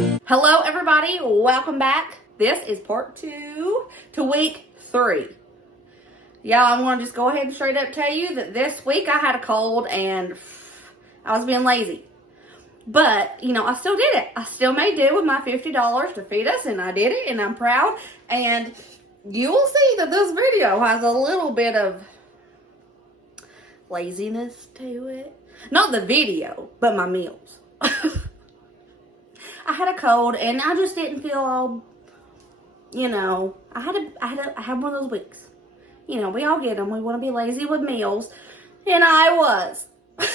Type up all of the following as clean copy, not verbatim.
Hello everybody, welcome back. This is part 2 to week 3. Yeah, I'm going to just go ahead and straight up tell you that this week I had a cold and I was being lazy. But, you know, I still did it. I still made do with my $50 to feed us, and I did it, and I'm proud. And you will see that this video has a little bit of laziness to it. Not the video, but my meals. I had a cold, and I just didn't feel all, you know, I had one of those weeks. You know, we all get them. We want to be lazy with meals, and I was. But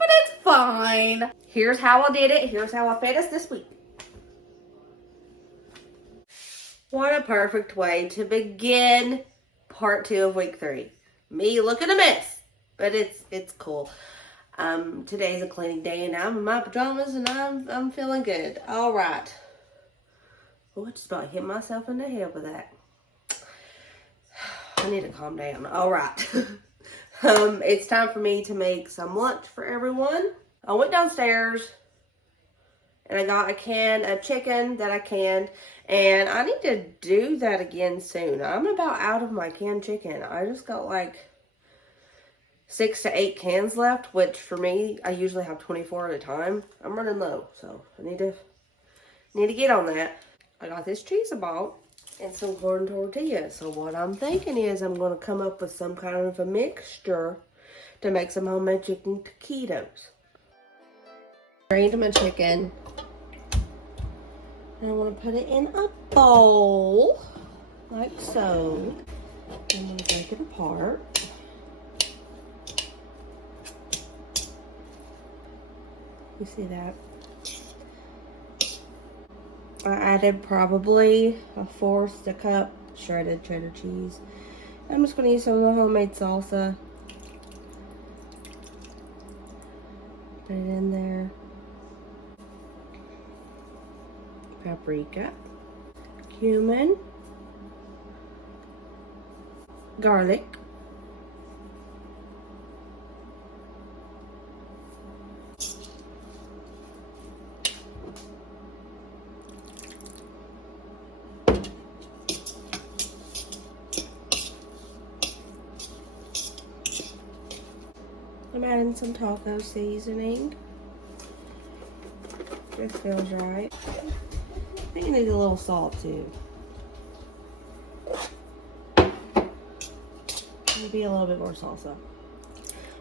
it's fine. Here's how I did it. Here's how I fed us this week. What a perfect way to begin part 2 of week 3. Me looking a mess, but it's cool. Today's a cleaning day, and I'm in my pajamas, and I'm feeling good. All right. Oh, I just about hit myself in the head with that. I need to calm down. All right. It's time for me to make some lunch for everyone. I went downstairs, and I got a can of chicken that I canned, and I need to do that again soon. I'm about out of my canned chicken. I just got like 6 to 8 cans left, which for me, I usually have 24 at a time. I'm running low, so I need to get on that. I got this cheese ball and some corn tortillas. So what I'm thinking is I'm going to come up with some kind of a mixture to make some homemade chicken taquitos. Drained my chicken. And I want to put it in a bowl, like so. I'm going to break it apart. You see that? I added probably 1/4 cup shredded cheddar cheese. I'm just going to use some of the homemade salsa. Put it in there. Paprika. Cumin. Garlic. I'm adding some taco seasoning. This feels right. I think I need a little salt too. Maybe a little bit more salsa.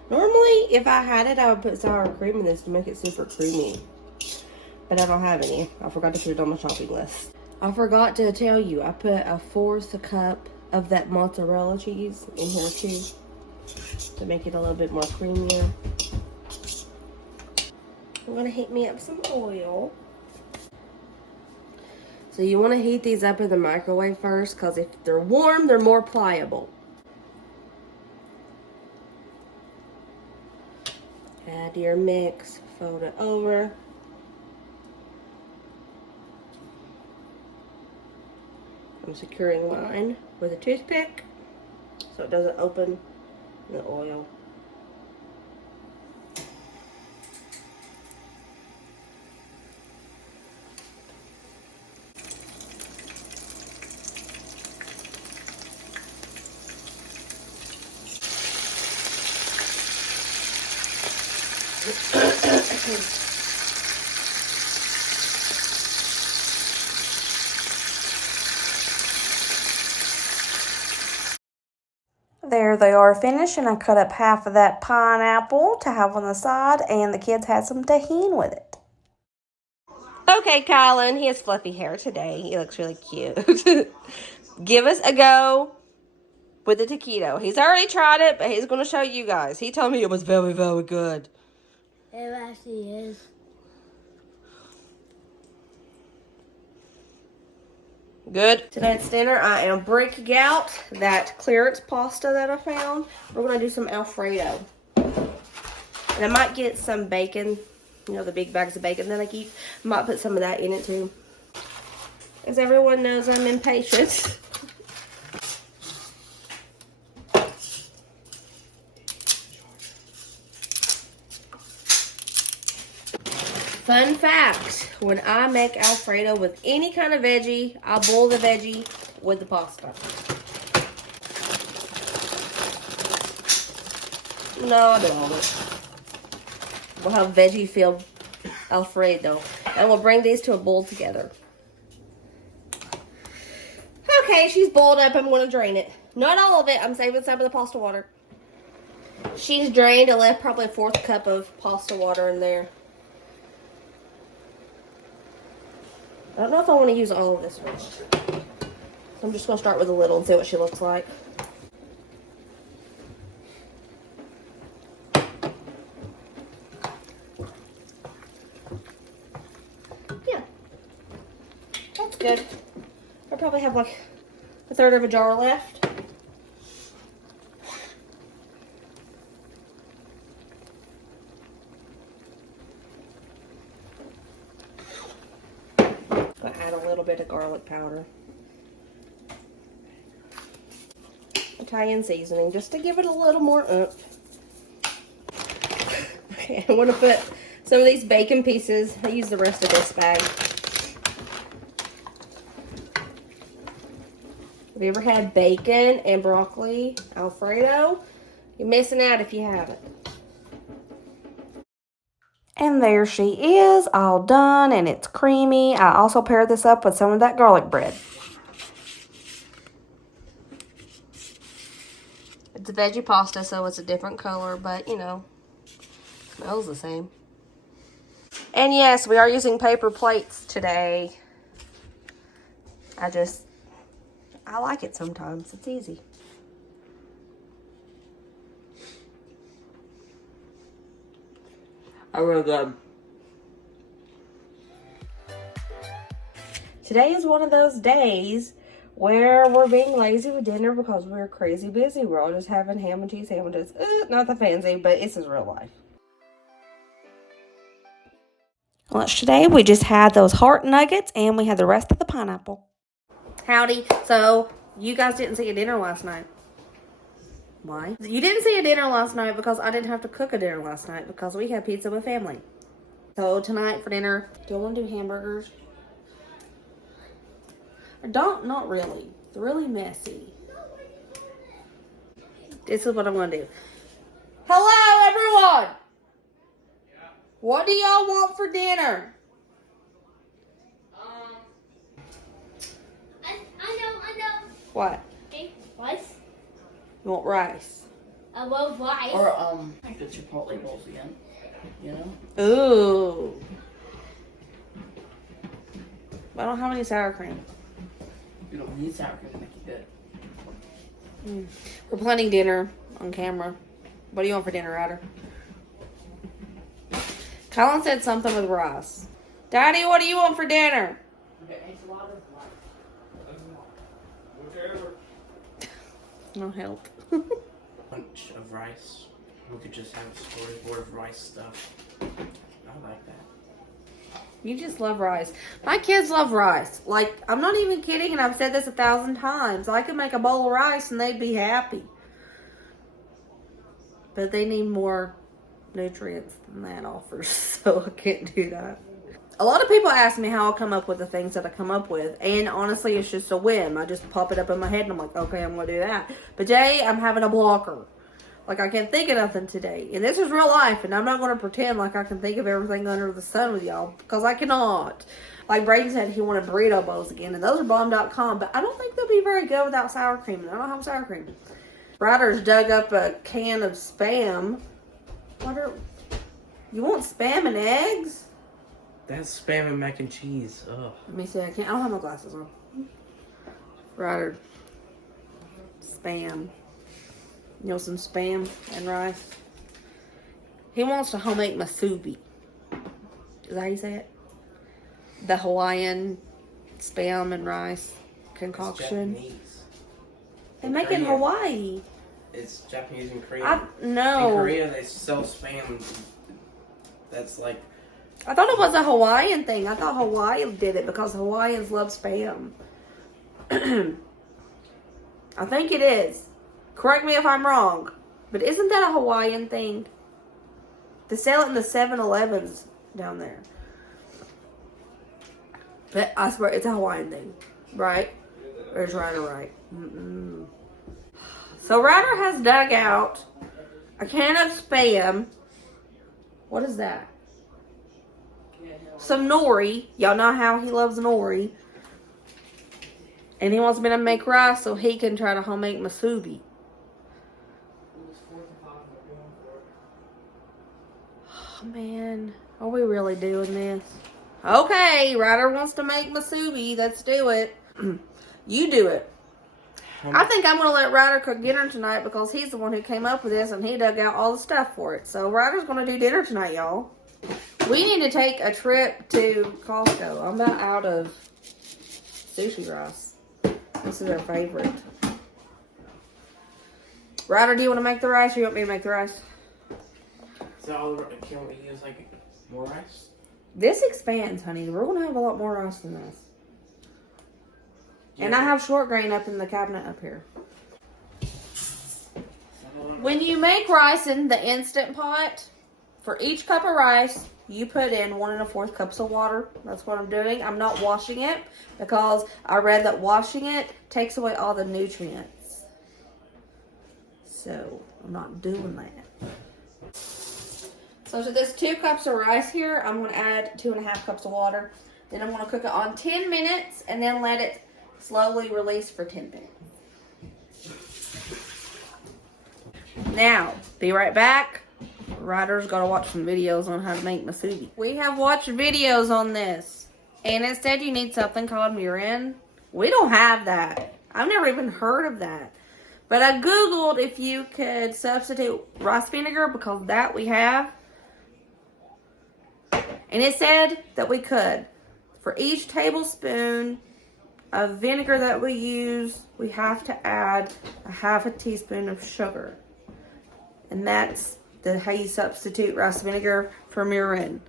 Normally, if I had it, I would put sour cream in this to make it super creamy. But I don't have any. I forgot to put it on my shopping list. I forgot to tell you, I put 1/4 cup of that mozzarella cheese in here too, to make it a little bit more creamier. I'm going to heat me up some oil. So you want to heat these up in the microwave first, because if they're warm, they're more pliable. Add your mix, fold it over. I'm securing mine with a toothpick so it doesn't open in the oil. There they are finished, and I cut up half of that pineapple to have on the side, and the kids had some tahini with it. Okay, Colin, he has fluffy hair today. He looks really cute. Give us a go with the taquito. He's already tried it, but he's going to show you guys. He told me it was very, very good. It actually is. Good. Tonight's dinner, I am breaking out that clearance pasta that I found. We're going to do some Alfredo. And I might get some bacon, you know, the big bags of bacon that I keep. I might put some of that in it too. As everyone knows, I'm impatient. Fun fact, when I make Alfredo with any kind of veggie, I boil the veggie with the pasta. No, I don't. We'll have veggie filled Alfredo. And we'll bring these to a boil together. Okay, she's boiled up. I'm going to drain it. Not all of it. I'm saving some of the pasta water. She's drained and left probably a 1/4 cup of pasta water in there. I don't know if I want to use all of this one. So I'm just going to start with a little and see what she looks like. Yeah. That's good. I probably have like 1/3 of a jar left. I'll add a little bit of garlic powder. Italian seasoning, just to give it a little more oomph. Okay, I want to put some of these bacon pieces. I use the rest of this bag. Have you ever had bacon and broccoli Alfredo? You're missing out if you haven't. And there she is, all done, and it's creamy. I also paired this up with some of that garlic bread. It's a veggie pasta, so it's a different color, but, you know, smells the same. And yes, we are using paper plates today. I like it sometimes. It's easy. Really good. Today is one of those days where we're being lazy with dinner because we're crazy busy. We're all just having ham and cheese sandwiches. Not the fancy, but this is real life. Lunch today, we just had those heart nuggets and we had the rest of the pineapple. Howdy. So, you guys didn't see a dinner last night. Why? You didn't see a dinner last night because I didn't have to cook a dinner last night because we had pizza with family. So tonight for dinner, do I want to do hamburgers? Or don't, not really. It's really messy. This is what I'm going to do. Hello, everyone! Yeah. What do y'all want for dinner? I know. What? Okay, rice. You want rice? I love rice. Or, like the Chipotle bowls again, you know? Ooh. I don't have any sour cream. You don't need sour cream to make it good. We're planning dinner on camera. What do you want for dinner, Ryder? Colin said something with rice. Daddy, what do you want for dinner? No help. Bunch of rice. We could just have a storyboard of rice stuff. I like that. You just love rice. My kids love rice. Like, I'm not even kidding, and I've said this 1,000 times. I could make a bowl of rice and they'd be happy. But they need more nutrients than that offers, so I can't do that. A lot of people ask me how I come up with the things that I come up with, and honestly, it's just a whim. I just pop it up in my head, and I'm like, okay, I'm going to do that. But today, I'm having a blocker. Like, I can't think of nothing today. And this is real life, and I'm not going to pretend like I can think of everything under the sun with y'all, because I cannot. Like Brayden said, he wanted burrito bowls again, and those are bomb.com, but I don't think they'll be very good without sour cream, and I don't have sour cream. Ryder's dug up a can of Spam. You want Spam and eggs? That's Spam and mac and cheese. Ugh. Let me see. I don't have my glasses on. Ryder. Spam. You know, some Spam and rice. He wants to homemade Masubi. Is that how you say it? The Hawaiian Spam and rice concoction. It's Japanese. They make it in Hawaii. It's Japanese and Korean. No. In Korea, they sell Spam. That's like... I thought it was a Hawaiian thing. I thought Hawaii did it because Hawaiians love Spam. I think it is. Correct me if I'm wrong. But isn't that a Hawaiian thing? They sell it in the 7-Elevens down there. But I swear, it's a Hawaiian thing. Right? Or is Ryder right? Mm-mm. So Ryder has dug out a can of Spam. What is that? Some nori. Y'all know how he loves nori. And he wants me to make rice so he can try to homemade Masubi. Oh, man. Are we really doing this? Okay, Ryder wants to make Masubi. Let's do it. You do it. I think I'm going to let Ryder cook dinner tonight because he's the one who came up with this and he dug out all the stuff for it. So Ryder's going to do dinner tonight, y'all. We need to take a trip to Costco. I'm about out of sushi rice. This is our favorite. Ryder, do you want to make the rice or you want me to make the rice? So can we use like more rice? This expands, honey. We're going to have a lot more rice than this. Yeah. And I have short grain up in the cabinet up here. When you make rice in the Instant Pot, for each cup of rice, you put in 1 1/4 cups of water. That's what I'm doing. I'm not washing it because I read that washing it takes away all the nutrients. So I'm not doing that. So to this 2 cups of rice here, I'm going to add 2 1/2 cups of water. Then I'm going to cook it on 10 minutes and then let it slowly release for 10 minutes. Now, be right back. Ryder's got to watch some videos on how to make Masubi. We have watched videos on this. And it said you need something called mirin. We don't have that. I've never even heard of that. But I Googled if you could substitute rice vinegar because that we have. And it said that we could. For each tablespoon of vinegar that we use, we have to add a 1/2 teaspoon of sugar. And that's how you substitute rice vinegar for mirin.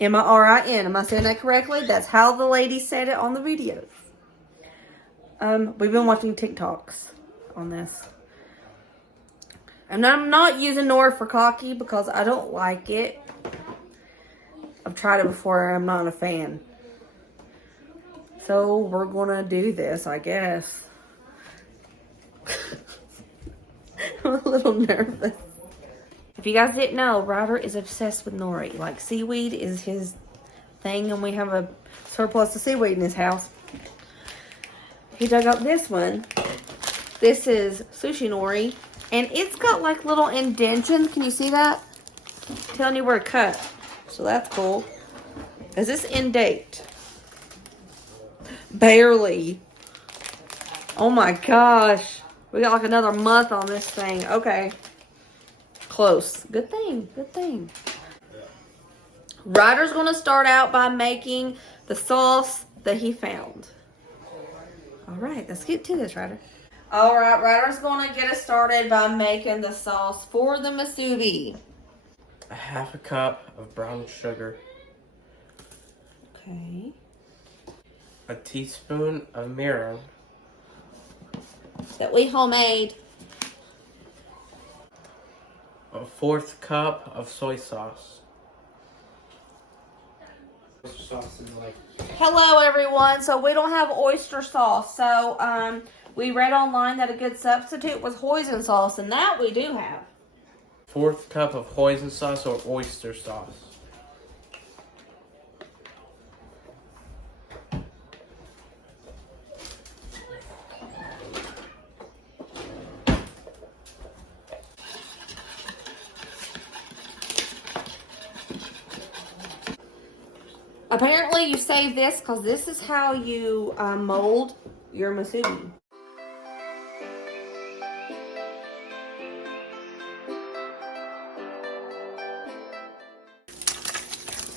M-I-R-I-N. Am I saying that correctly? That's how the lady said it on the videos. We've been watching TikToks on this. And I'm not using nori for cocky because I don't like it. I've tried it before. I'm not a fan. So we're gonna do this, I guess. I'm a little nervous. If you guys didn't know, Ryder is obsessed with nori. Like, seaweed is his thing, and we have a surplus of seaweed in his house. He dug up this one. This is sushi nori, and it's got like little indentions. Can you see that? Telling you where to cut. So that's cool. Is this in date? Barely. Oh my gosh. We got like another month on this thing. Okay. Close. Good thing. Good thing. Ryder's going to start out by making the sauce that he found. Alright, let's get to this, Ryder. Alright, Ryder's going to get us started by making the sauce for the Masubi. A 1/2 cup of brown sugar. Okay. A teaspoon of mirin. That we homemade. A 1/4 cup of soy sauce. Sauce is like... Hello everyone. So we don't have oyster sauce. So we read online that a good substitute was hoisin sauce, and that we do have. 1/4 cup of hoisin sauce or oyster sauce. Apparently you save this because this is how you mold your Masubi.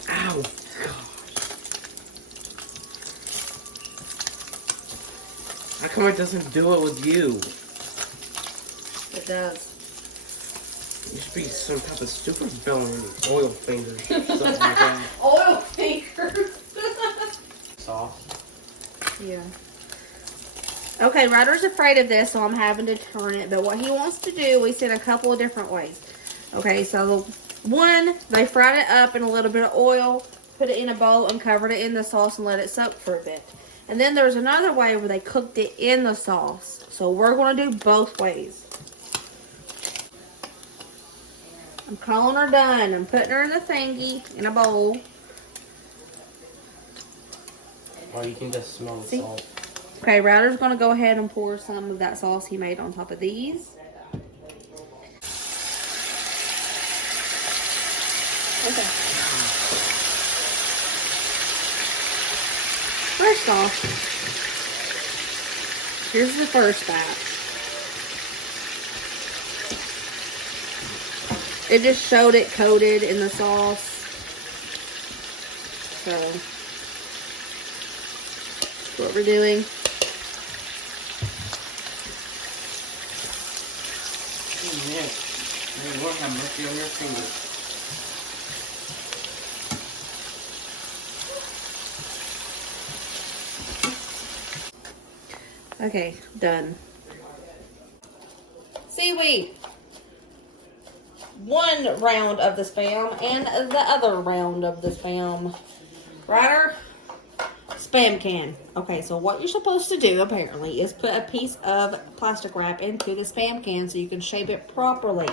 Ow! How come it doesn't do it with you? It does. You should be some type of super villain, oil fingers or something like that. Oil fingers. Soft. Yeah. Okay, Ryder's afraid of this, so I'm having to turn it. But what he wants to do, we said a couple of different ways. Okay, so one, they fried it up in a little bit of oil put it in a bowl and covered it in the sauce and let it soak for a bit. And then there's another way where they cooked it in the sauce. So we're going to do both ways. I'm calling her done. I'm putting her in the thingy, in a bowl. Or you can just smell the See? salt. Okay, Router's going to go ahead and pour some of that sauce he made on top of these. Okay. First off, here's the first batch. It just showed it coated in the sauce. So, that's what we're doing. Oh, man. You won't have mercy on your fingers. Okay, done. Seaweed. One round of the Spam and the other round of the Spam. Ryder? Spam can. Okay, so what you're supposed to do, apparently, is put a piece of plastic wrap into the Spam can so you can shape it properly.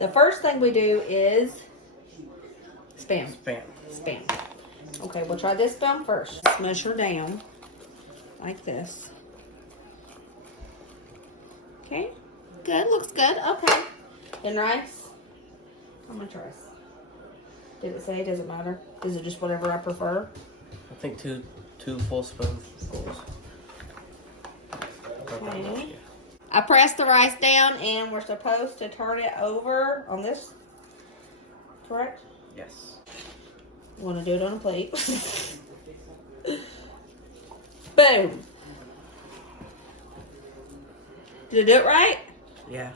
The first thing we do is Spam. Spam. Okay, we'll try this Spam first. Smush her down like this. Okay, good, looks good. Okay, and rice. I'm gonna try this. Did it say? Does it matter? Is it just whatever I prefer? I think two full spoonfuls. Okay. I pressed the rice down, and we're supposed to turn it over on this. Correct? Yes. I want to do it on a plate. Boom. Did I do it right? Yeah.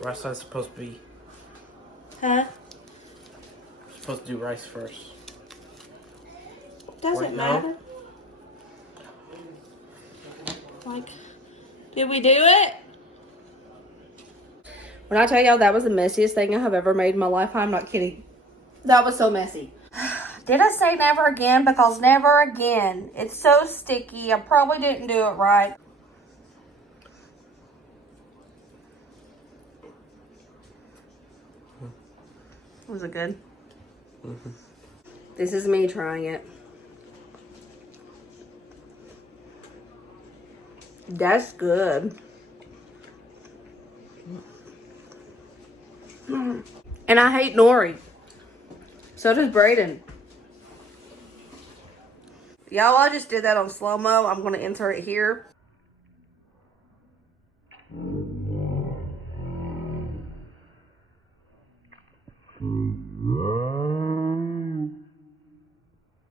Rice is supposed to be. Huh? Supposed to do rice first. Doesn't Wait, no? matter. Like, did we do it? When I tell y'all that was the messiest thing I have ever made in my life, I'm not kidding. That was so messy. Did I say never again? Because never again. It's so sticky. I probably didn't do it right. Was it good? Mm-hmm. This is me trying it. That's good. And I hate nori. So does Brayden. Y'all, I just did that on slow-mo. I'm going to insert it here.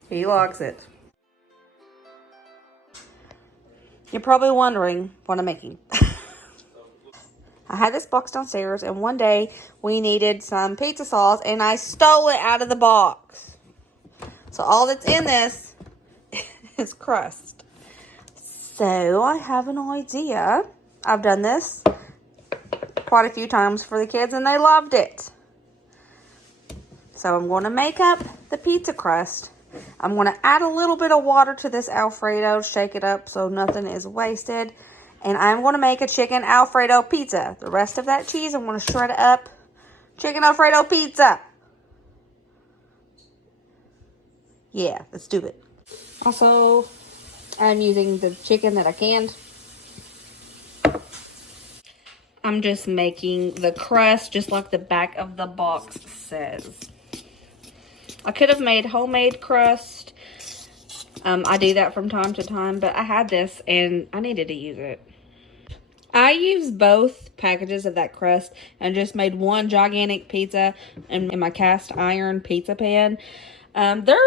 He likes it. You're probably wondering what I'm making. I had this box downstairs, and one day we needed some pizza sauce, and I stole it out of the box. So all that's in this is crust. So I have an idea. I've done this quite a few times for the kids, and they loved it. So I'm going to make up the pizza crust. I'm going to add a little bit of water to this Alfredo, shake it up so nothing is wasted. And I'm going to make a chicken Alfredo pizza. The rest of that cheese, I'm going to shred it up. Chicken Alfredo pizza. Yeah, let's do it. Also, I'm using the chicken that I canned. I'm just making the crust just like the back of the box says. I could have made homemade crust. I do that from time to time, but I had this and I needed to use it. I used both packages of that crust and just made one gigantic pizza in my cast iron pizza pan. There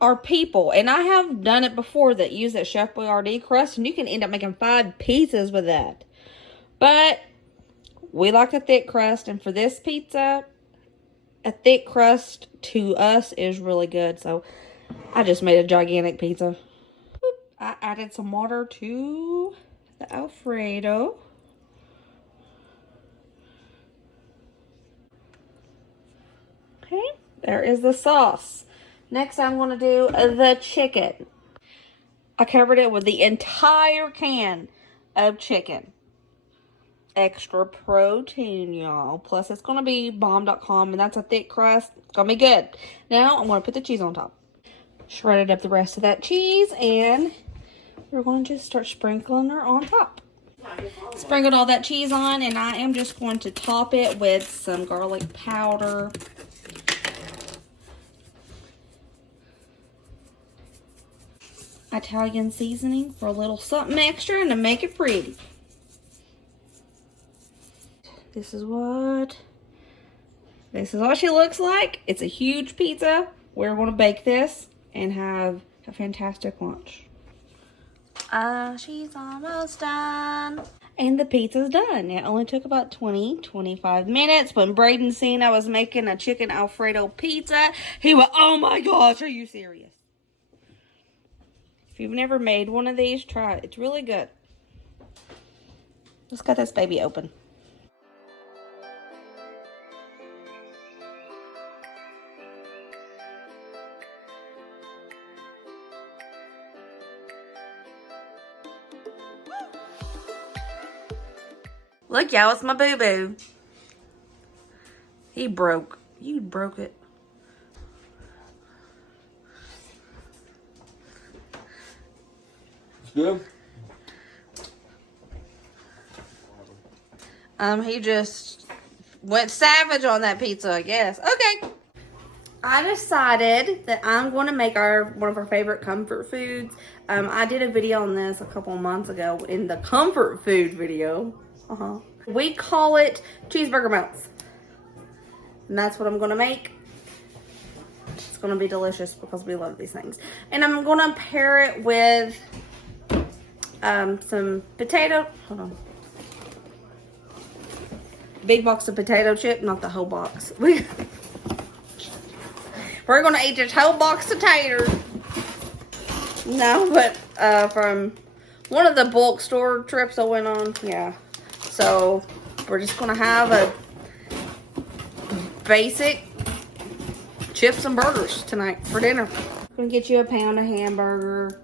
are people, and I have done it before, that use that Chef Boyardee crust, and you can end up making 5 pizzas with that. But we like a thick crust, and for this pizza, a thick crust to us is really good. So I just made a gigantic pizza. I added some water to the Alfredo. Okay, there is the sauce. Next, I'm going to do the chicken. I covered it with the entire can of chicken. Extra protein, y'all. Plus, it's going to be bomb.com, and that's a thick crust. It's going to be good. Now, I'm going to put the cheese on top. Shredded up the rest of that cheese, and we're going to just start sprinkling her on top. Sprinkled all that cheese on, and I am just going to top it with some garlic powder. Italian seasoning for a little something extra and to make it pretty. This is what she looks like. It's a huge pizza. We're going to bake this and have a fantastic lunch. She's almost done. And the pizza's done. It only took about 25 minutes. When Braden seen I was making a chicken Alfredo pizza, he went, "Oh my gosh, are you serious?" If you've never made one of these, try it. It's really good. Let's cut this baby open. Look, y'all, it's my boo-boo. He broke. You broke it. It's good. He just went savage on that pizza, I guess. Okay. I decided that I'm going to make one of our favorite comfort foods. I did a video on this a couple of months ago in the comfort food video. We call it cheeseburger melts. And that's what I'm going to make. It's going to be delicious because we love these things. And I'm going to pair it with some potato. Hold on. Big box of potato chip, not the whole box. We're going to eat this whole box of taters. No, but from one of the bulk store trips I went on. Yeah. So we're just going to have a basic chips and burgers tonight for dinner. I'm going to get you a pound of hamburger.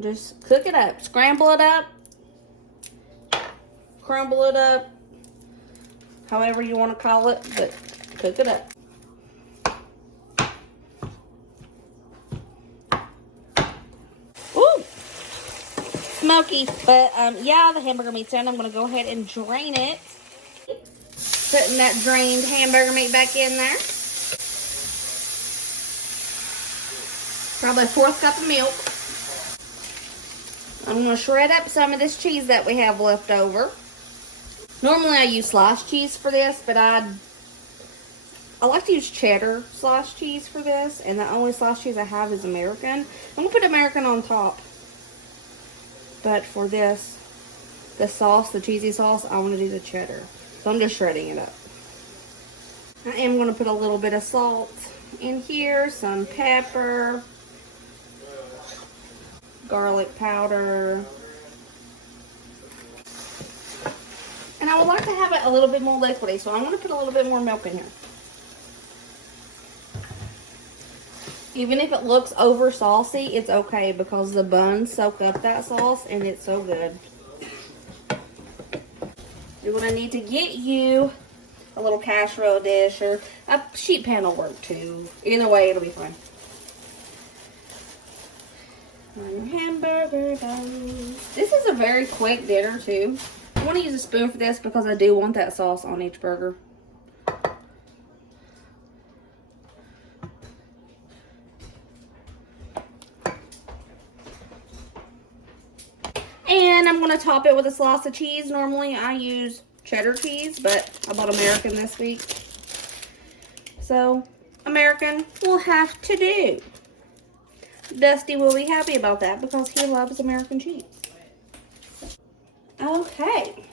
Just cook it up. Scramble it up. Crumble it up. However you want to call it, but cook it up. Ooh! Smoky. But, yeah, the hamburger meat's done. I'm going to go ahead and drain it. Putting that drained hamburger meat back in there. Probably a 4th cup of milk. I'm going to shred up some of this cheese that we have left over. Normally I use sliced cheese for this, but I like to use cheddar sliced cheese for this, and the only sliced cheese I have is American. I'm going to put American on top. But for this, the sauce, the cheesy sauce, I want to do the cheddar. So I'm just shredding it up. I am going to put a little bit of salt in here, some pepper, garlic powder. And I would like to have it a little bit more liquidy, so I'm going to put a little bit more milk in here. Even if it looks over saucy, it's okay because the buns soak up that sauce and it's so good. You're going to need to get you a little casserole dish, or a sheet pan will work too. Either way, it'll be fine. On your hamburger buns. This is a very quick dinner too. I want to use a spoon for this because I do want that sauce on each burger. And I'm going to top it with a slice of cheese. Normally I use cheddar cheese, but I bought American this week. So American will have to do. Dusty will be happy about that because he loves American cheese. Okay,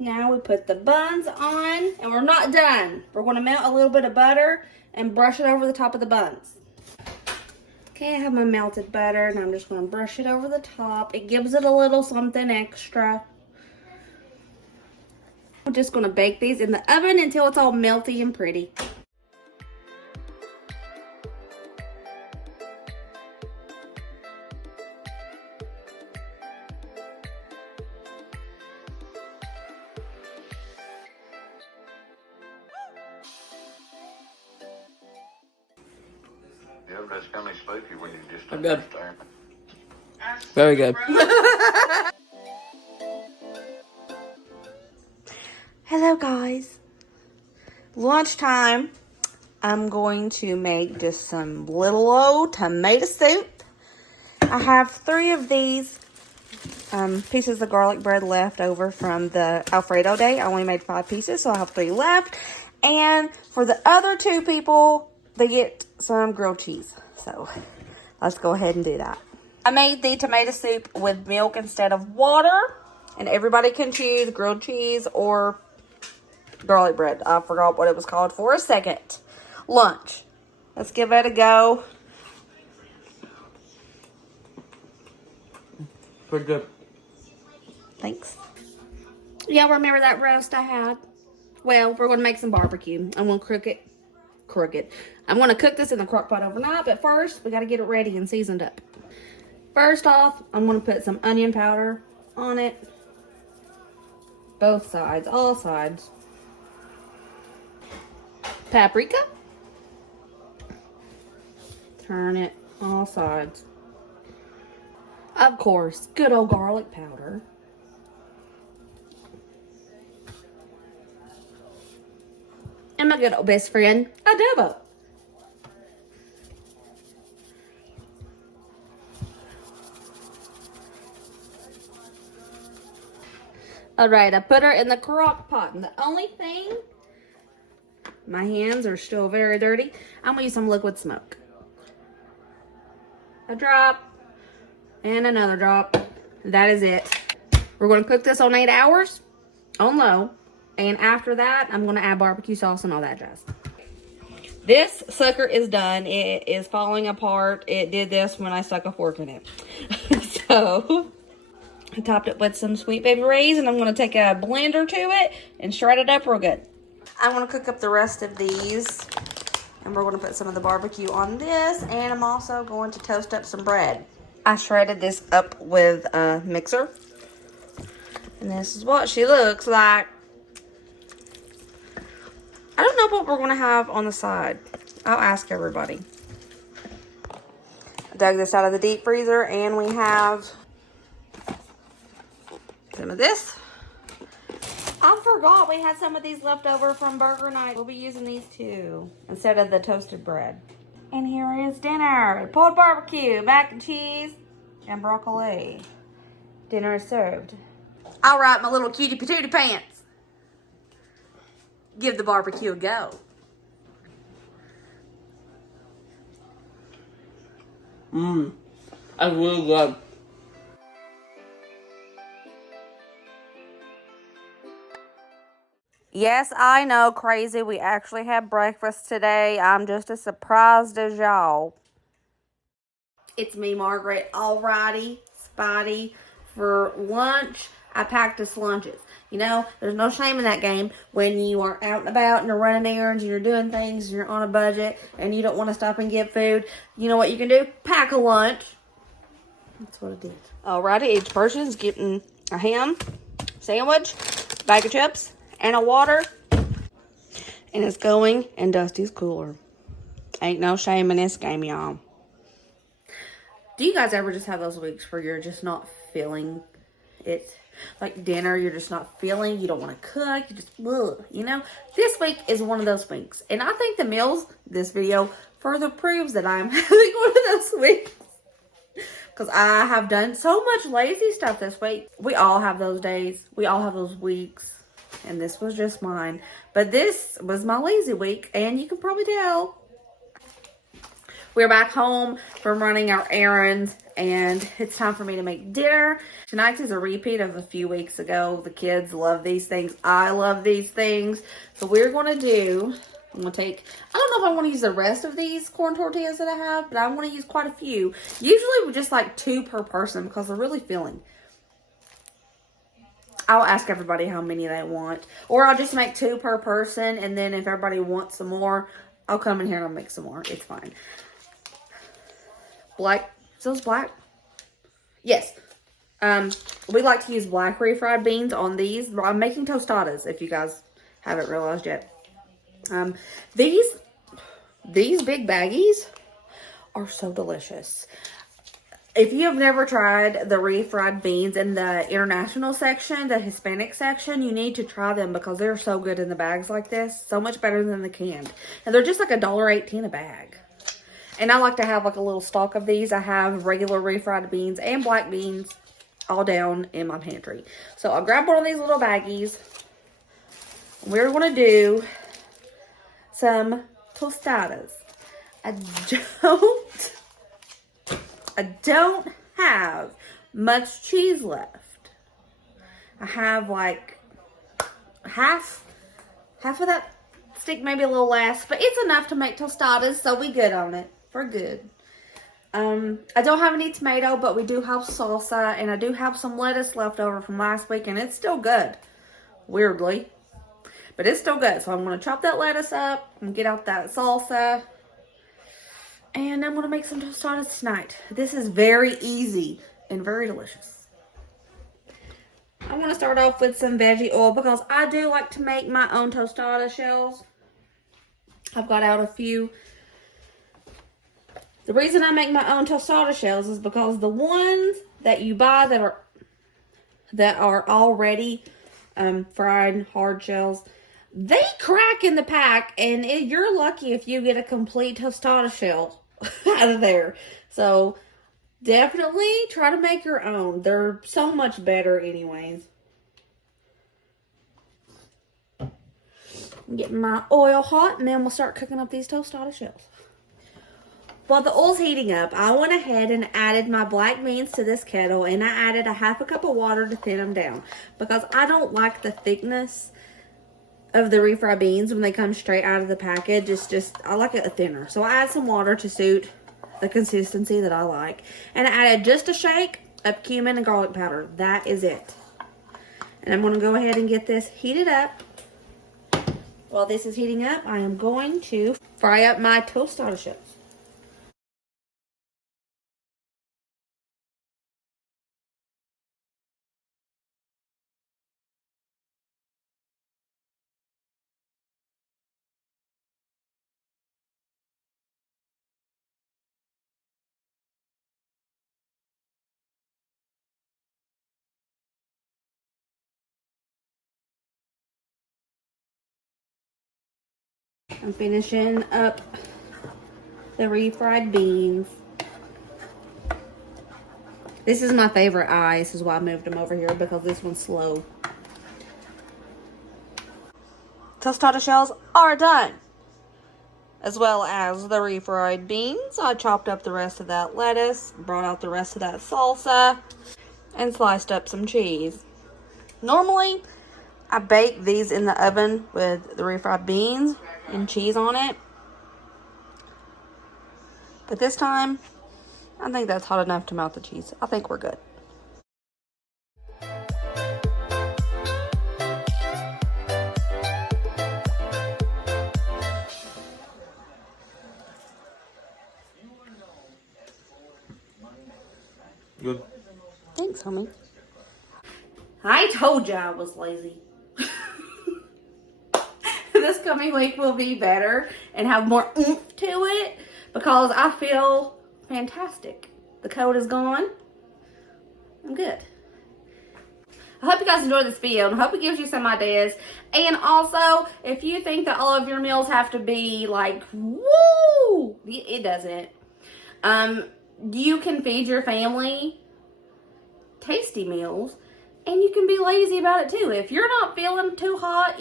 now we put the buns on, and we're not done. We're going to melt a little bit of butter and brush it over the top of the buns. Okay, I have my melted butter, and I'm just going to brush it over the top. It gives it a little something extra. I'm just going to bake these in the oven until it's all melty and pretty. Yeah, but that's kind of spooky when you just They're good. staring. Very good. Hello guys. Lunchtime. I'm going to make just some little old tomato soup. I have 3 of these pieces of garlic bread left over from the Alfredo day. I only made 5 pieces, so I have 3 left. And for the other 2 people, they get some grilled cheese. So let's go ahead and do that. I made the tomato soup with milk instead of water. And everybody can choose grilled cheese or garlic bread. I forgot what it was called for a second. Lunch. Let's give it a go. Pretty good. Thanks. Y'all remember that roast I had? Well, we're going to make some barbecue. I'm going to cook it. I'm going to cook this in the crock pot overnight, but first, we got to get it ready and seasoned up. First off, I'm going to put some onion powder on it. Both sides, all sides. Paprika. Turn it all sides. Of course, good old garlic powder. And my good old best friend, adobo. Alright, I put her in the crock pot. And the only thing, my hands are still very dirty. I'm going to use some liquid smoke. A drop. And another drop. That is it. We're going to cook this on 8 hours. On low. And after that, I'm going to add barbecue sauce and all that jazz. This sucker is done. It is falling apart. It did this when I stuck a fork in it. So, I topped it with some Sweet Baby Ray's. And I'm going to take a blender to it and shred it up real good. I'm going to cook up the rest of these. And we're going to put some of the barbecue on this. And I'm also going to toast up some bread. I shredded this up with a mixer. And this is what she looks like. I don't know what we're going to have on the side. I'll ask everybody. I dug this out of the deep freezer, and we have some of this. I forgot we had some of these left over from burger night. We'll be using these too, instead of the toasted bread. And here is dinner. Pulled barbecue, mac and cheese, and broccoli. Dinner is served. All right, my little cutie patootie pants. Give the barbecue a go. I really love. Yes, I know, crazy. We actually had breakfast today. I'm just as surprised as y'all. It's me, Margaret. Alrighty, Spotty. For lunch, I packed us lunches. You know, there's no shame in that game when you are out and about and you're running errands and you're doing things and you're on a budget and you don't want to stop and get food. You know what you can do? Pack a lunch. That's what I did. Alrighty, each person's getting a ham, sandwich, bag of chips, and a water. And it's going in Dusty's cooler. Ain't no shame in this game, y'all. Do you guys ever just have those weeks where you're just not feeling it? Like dinner, you're just not feeling, you don't want to cook, you just, ugh, you know? This week is one of those weeks. And I think the meals, this video, further proves that I'm having one of those weeks. Because I have done so much lazy stuff this week. We all have those days. We all have those weeks. And this was just mine. But this was my lazy week. And you can probably tell. We're back home from running our errands. And it's time for me to make dinner. Tonight is a repeat of a few weeks ago. The kids love these things. I love these things. So we're going to do... I'm going to take, I don't know if I want to use the rest of these corn tortillas that I have, but I want to use quite a few. Usually just like 2 per person because they're really filling. I'll ask everybody how many they want. Or I'll just make 2 per person, and then if everybody wants some more, I'll come in here and I'll make some more. It's fine. Black, is those black? Yes. We like to use black refried beans on these. I'm making tostadas, if you guys haven't realized yet. These big baggies are so delicious. If you have never tried the refried beans in the international section, the Hispanic section, you need to try them because they're so good in the bags like this. So much better than the canned. And they're just like $1.18 a bag. And I like to have like a little stock of these. I have regular refried beans and black beans all down in my pantry. So I'll grab one of these little baggies. We're going to do some tostadas. I don't have much cheese left. I have like half of that stick, maybe a little less, but it's enough to make tostadas, so we good on it. We're good. I don't have any tomato, but we do have salsa, and I do have some lettuce left over from last week, and it's still good, weirdly, but it's still good. So I'm going to chop that lettuce up and get out that salsa. And I'm going to make some tostadas tonight. This is very easy and very delicious. I want to start off with some veggie oil because I do like to make my own tostada shells. I've got out a few. The reason I make my own tostada shells is because the ones that you buy that are already fried hard shells, they crack in the pack, and you're lucky if you get a complete tostada shell out of there. So definitely try to make your own. They're so much better anyways. I'm getting my oil hot, and then we'll start cooking up these tostada shells. While the oil's heating up, I went ahead and added my black beans to this kettle, and I added a half a cup of water to thin them down because I don't like the thickness of the refried beans when they come straight out of the package. It's just, I like it thinner. So I add some water to suit the consistency that I like. And I added just a shake of cumin and garlic powder. That is it. And I'm going to go ahead and get this heated up. While this is heating up, I am going to fry up my tostada shells. I'm finishing up the refried beans. This is my favorite eye. This is why I moved them over here, because this one's slow. Tostada shells are done. As well as the refried beans. I chopped up the rest of that lettuce, brought out the rest of that salsa, and sliced up some cheese. Normally, I bake these in the oven with the refried beans and cheese on it. But this time, I think that's hot enough to melt the cheese. I think we're good. Good. Thanks, homie. I told you I was lazy. This coming week will be better and have more oomph to it because I feel fantastic. The cold is gone. I'm good. I hope you guys enjoyed this video, and I hope it gives you some ideas. And also, if you think that all of your meals have to be like, woo, it doesn't. You can feed your family tasty meals, and you can be lazy about it too. If you're not feeling too hot,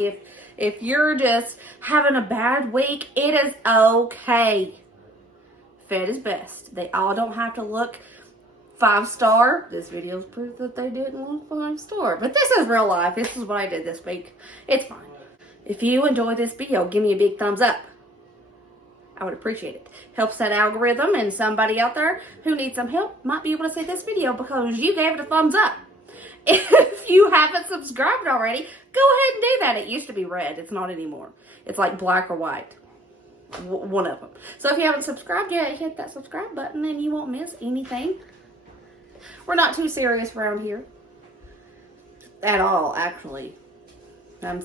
if you're just having a bad week, it is okay. Fed is best. They all don't have to look 5-star. This video is proof that they didn't look 5-star. But this is real life. This is what I did this week. It's fine. If you enjoyed this video, give me a big thumbs up. I would appreciate it. Helps that algorithm, and somebody out there who needs some help might be able to see this video because you gave it a thumbs up. If you haven't subscribed already, go ahead and do that. It used to be red. It's not anymore. It's like black or white. One of them. So if you haven't subscribed yet, hit that subscribe button and you won't miss anything. We're not too serious around here. At all, actually. I'm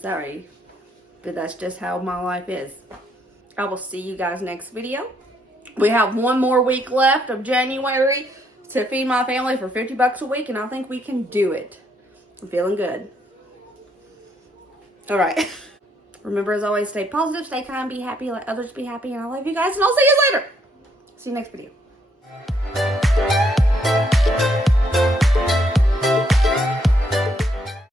sorry. But that's just how my life is. I will see you guys next video. We have one more week left of January to feed my family for $50 a week, and I think we can do it. I'm feeling good. All right. Remember, as always, stay positive, stay kind, be happy, let others be happy, and I love you guys, and I'll see you later. See you next video.